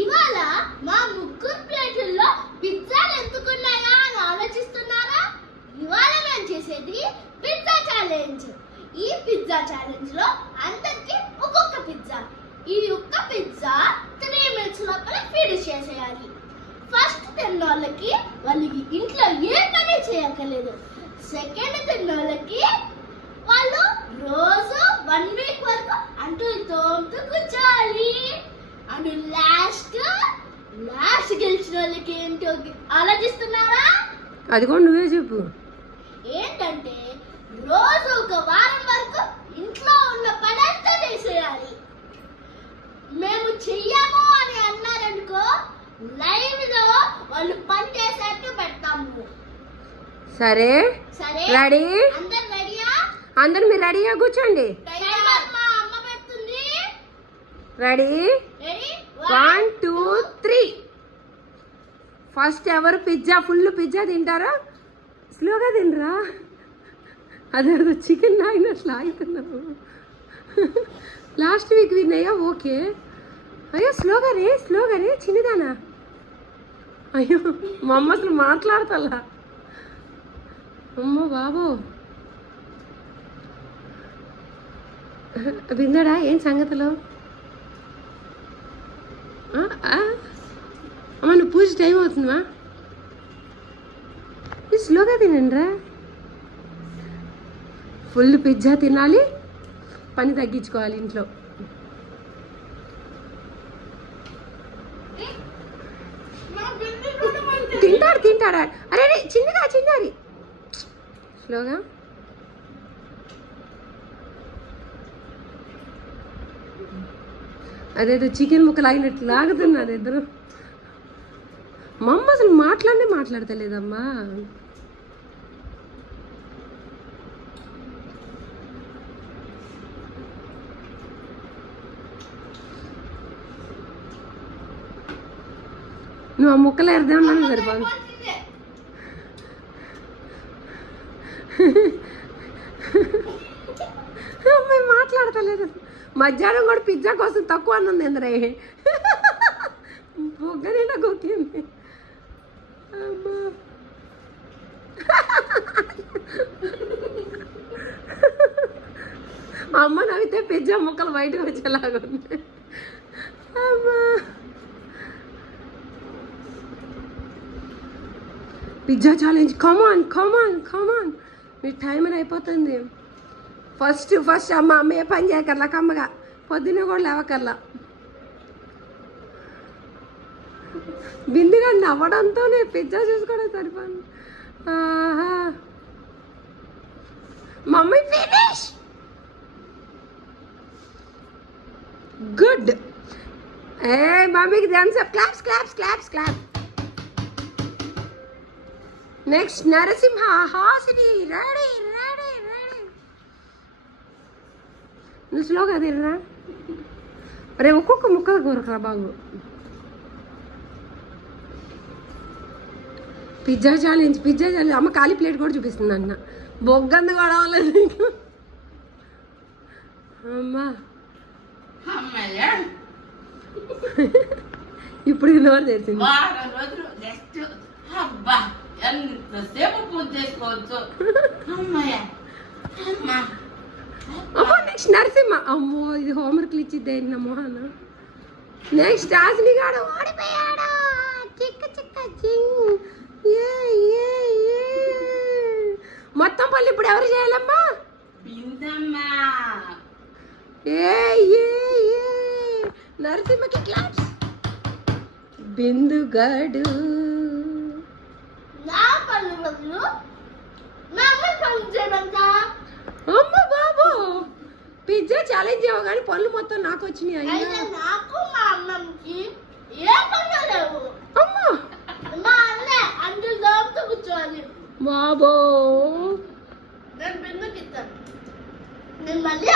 ఇవాళ మా ముగ్గురు ప్లేట్లలో పిజ్జాలు ఎందుకున్నాయా అని ఆలోచిస్తున్నారా? ఇవాళ మేము చేసేది పిజ్జా ఛాలెంజ్. ఈ పిజ్జా ఛాలెంజ్ లో అందరికి ఒక్కొక్క పిజ్జా. ఈ ఒక్క పిజ్జా 3 minutes లోపల ఫినిష్ చేసేయాలి. ఫస్ట్ తిన్నోళ్ళకి వాళ్ళకి ఇంట్లో ఏ పని చేయక్కర్లేదు. సెకండ్ తిన్నోళ్ళకి వాళ్ళు రోజు 1 week వరకు అంటులు తోముతూ కూర్చోవాలి. అండ్ లాస్ట్ గెలిచిన వాళ్ళకి ఏంటో ఆలోచిస్తున్నారా? అది కూడా నువ్వే చెప్పు. ఏంటంటే రోజు 1 వారం వరకు ఇంట్లో ఉన్న పనంతా చేసేయాలి. మేము చెయ్యము అని అన్నారనుకో లైవ్ లో వాళ్ళు పని చేసేట్టు పెడతాము. సరే రెడీ? అందరు రెడీయా? అందరు మీరు రెడీగా కూర్చోండి. మా అమ్మ పెడుతుంది. రెడీ? 1 2 3. ఫస్ట్ ఎవరు పిజ్జా ఫుల్ పిజ్జా తింటారో స్లోగా తినరా. అదే చికెన్ లాగినట్లు ఆగుతున్నావు. లాస్ట్ వీక్ విన్నాయా? ఓకే. అయ్యో స్లోగా రే చిన్నదానా. అయ్యో మా అమ్మ అసలు మాట్లాడతల్లా. అమ్మో బాబు విందడా ఏం సంగతులు? అమ్మ నువ్వు పూజ టైం అవుతుందా? స్లోగా తినండిరా. ఫుల్ పిజ్జా తినాలి, పని తగ్గించుకోవాలి ఇంట్లో. తింటాడు. అరే చిన్నది స్లోగా. అదేదో చికెన్ ముక్క లాగినట్టు లాగుతున్నారు ఇద్దరు. మా అమ్మ అసలు మాట్లాడతలేదమ్మా. నువ్వు ఆ ముక్కలు ఎరదేమన్నా సరిపోదు. అమ్మాయి మాట్లాడతలేదు. మధ్యాహ్నం కూడా పిజ్జా కోసం తక్కువ అన్నుంది ఎందరే. బొగ్గనేనా గొక్కింది అమ్మా. అమ్మ నవ్వితే పిజ్జా ముక్కలు బయటకు వచ్చేలాగా ఉంది అమ్మా. పిజ్జా ఛాలెంజ్ కమాన్. మీ టైమర్ అయిపోతుంది. ఫస్ట్ అమ్మ ఏ పని చేయకర్లా కమ్మగా. పొద్దున్నే కూడా లేవకర్లా. బిందుగా నవ్వడంతోనే పిజ్జా చూసుకోవడం సరిపోయింది. Mummy finish. గుడ్. ఏ మమ్మీకి thumbs up. Claps. Next Narasimha Hasini. Ready. నువ్వు స్లోగా తినరా. రే ఒక్కొక్క ముక్కలు కోరకరా బాబు. Pizza challenge. అమ్మ ఖాళీ ప్లేట్ కూడా చూపిస్తుంది అన్న. బొగ్గంది కూడా అవ్వలేదు నీకు అమ్మా. ఇప్పుడు నోరు తెచ్చింది. అమ్మో నెక్స్ట్ నరసింహ. అమ్మో ఇది హోంవర్క్లు ఇచ్చిద్దే మోహన్. నెక్స్ట్ హాసిని గాడు ఓడిపోయాడు. మొత్తం పళ్ళు ఇప్పుడు ఎవరు చేయాలమ్మా? నరసింహకి క్లాప్స్. బిందుగాడు. అమ్మ బాబు పిజ్జా ఛాలెంజ్ ఏమో కానీ పళ్ళు మొత్తం నాకు వచ్చినాయి. నాకు మా అన్నంకి ఏ పనులు లేవు. అమ్మా మా అన్న అందులో దోమతో కూర్చోవాలి. బాబో నేను బిందుకి ఇస్తాను. నేను మళ్ళీ